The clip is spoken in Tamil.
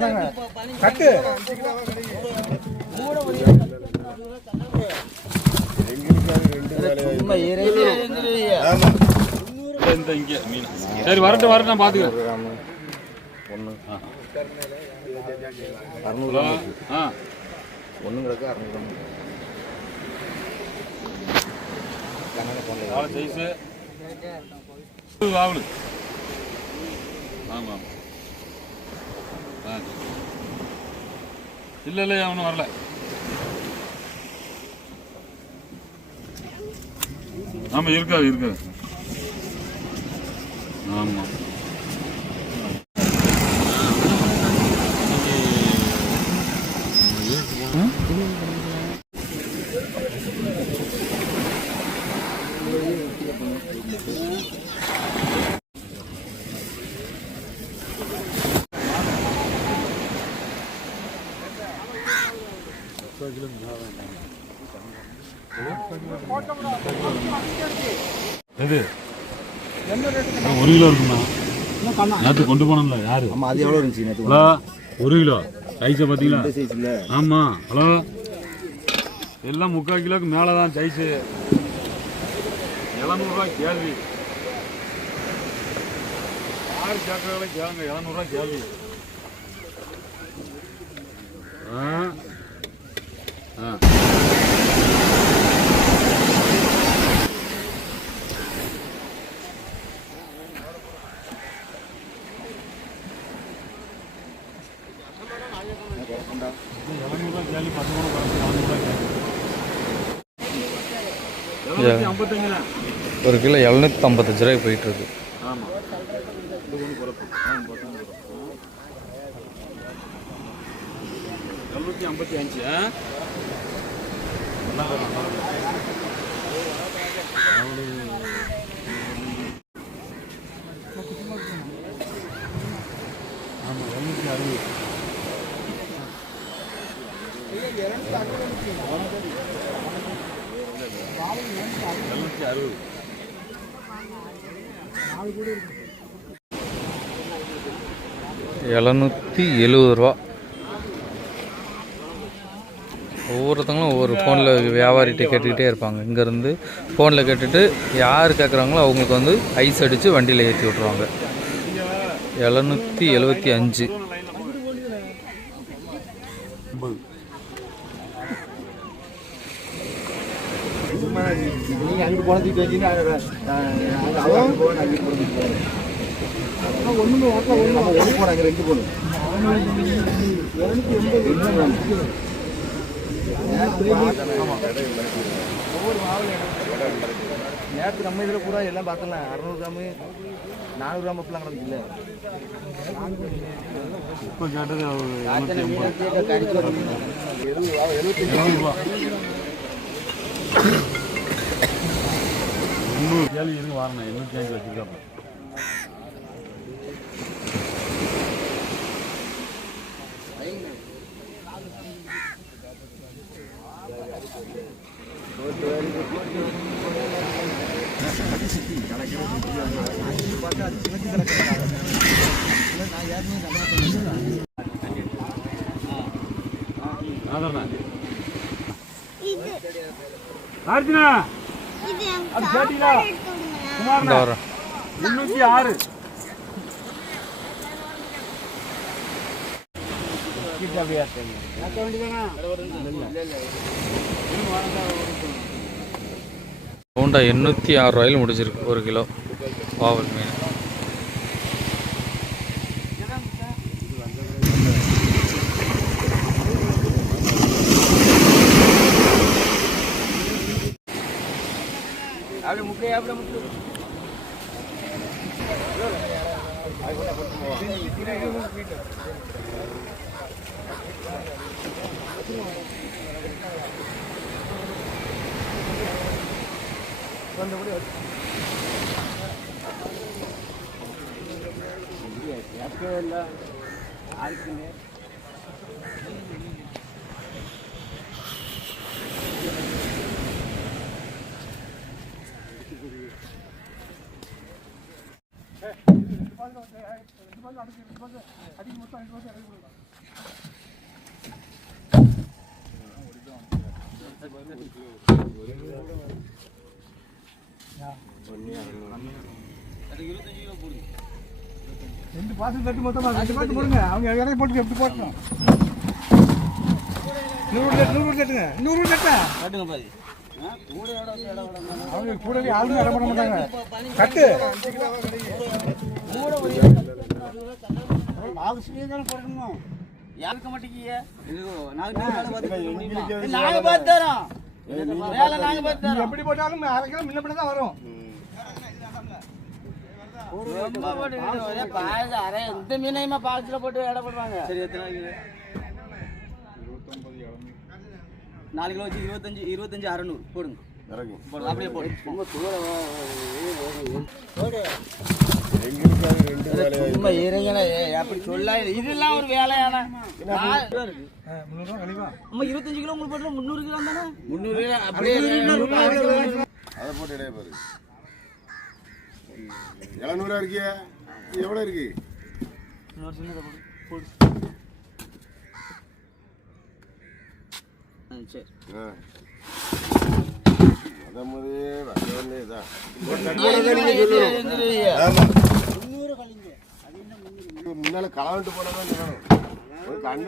மாட்டாங்க. கட்டு. சரி வரட்டும் வரட்டும் நான் பார்த்துக்கிறேன் ஒன்று ஹலோ ஆ. ஒன்று கிடக்கு அறுநூறு நாலு சைஸு ஆமாம் ஆ இல்லை இல்லை அவனும் வரல. ஆமாம் இருக்காது இருக்காது. ஆமாம் எது ஒரு கிலோ இருக்குமா? நேற்று கொண்டு போனோம்ல யாரு? ஆமாம் அது எவ்வளோ இருந்துச்சு நேற்று ஒரு கிலோ. சைஸை பார்த்தீங்களா? ஆமாம் ஹலோ. எல்லாம் முக்கால் கிலோக்கு மேலே தான் சைஸு எழுநூறுவா கேள்வி. யார் கேட்கறவங்களே கேளுங்க எழுநூறுவா கேள்வி. ஆ எழுநூறுவா கேள்வி பதிமூணு பரப்பு எழுநூறுவா கேள்வி எழுநூத்தி ஐம்பத்தஞ்சுண்ணா ஒரு கிலோ எழுநூற்றி ஐம்பத்தஞ்சு ரூபாய்க்கு போயிட்டு இருக்கு ஆமாம் இது ஒன்று குழப்பு ஆ பத்தொன்று குழப்பு எழுநூற்றி ஐம்பத்தி அஞ்சு ஆமாம் எழுநூற்றி அறுபது எழுநூற்றி அறுபது எழுநூற்றி எழுபது ரூபா. ஒவ்வொருத்தங்களும் ஒவ்வொரு ஃபோனில் வியாபாரிகிட்ட கேட்டுக்கிட்டே இருப்பாங்க. இங்கேருந்து ஃபோனில் கேட்டுட்டு யார் கேட்குறாங்களோ அவங்களுக்கு வந்து ஐஸ் அடித்து வண்டியில் ஏற்றி விட்ருவாங்க எழுநூற்றி எழுபத்தி அஞ்சு. நீங்கள் அங்கிட்டு போனதுக்கு வச்சுன்னா ஒன்று ஒன்று போனாங்க ரெண்டு போகணும் நேற்று நம்ம இதில் பூரா எல்லாம் பார்த்தலாம் அறநூறு கிராமு நானூறு கிராம் அப்படிலாம் கிடந்துச்சுல்ல இப்போ கேட்டது அத்தனை மீனை கேட்க கேள்வி இருங்க வாரணம் எண்ணூற்றி அஞ்சு வச்சுருக்காப்ப ஆதரணா முன்னூற்றி ஆறு. ஹோண்டா எண்ணூற்றி ஆறு ரூபாயில் முடிஞ்சிருக்கு. ஒரு கிலோ. பாவல் மீன். வந்தபடி எப்போ இல்லை ஆளுக்குன்னு ரெண்டு பாசம் தட்டு மொத்தமாக ரெண்டு பாட்டு போடுங்க. அவங்க இறங்கி போட்டு எப்படி போட்டணும் நூறு நூறு கட்டுங்க. நூறு கட்டுங்க. கட்டுங்க பாதி. அவங்க கூடவே யாருமே இடம் பண்ண மாட்டாங்க கட்டு நாலு ஸ்லீவ் நாங்க பார்த்து தரோம் வேலை நாங்க பார்த்து தரோம் எப்படி போட்டாலும் அரை கிலோ முன்ன பின்ன தான் வரும் ரொம்ப போட்டு ஒரே அரை மீனையுமா போட்டு எடை போடுவாங்க சரி எத்தனை நாலு கிலோ வச்சு இருபத்தஞ்சு இருபத்தஞ்சு அறநூறு. போடுங்க. அப்படியே இருபத்தஞ்சு கிலோ உங்களுக்கு போட்டு முந்நூறு கிலோ தானே? முந்நூறு கிலோ அப்படியே அதை போட்டு இடையே பாரு. எழுநூறா இருக்கியா? எவ்வளோ இருக்கு இன்னொரு சின்னதை போடு போடு ஆ, சரி. முதலே வந்தவொடனே இதான். ஆமா. முன்னால களவன்ட்டு போனதான் கண்ணு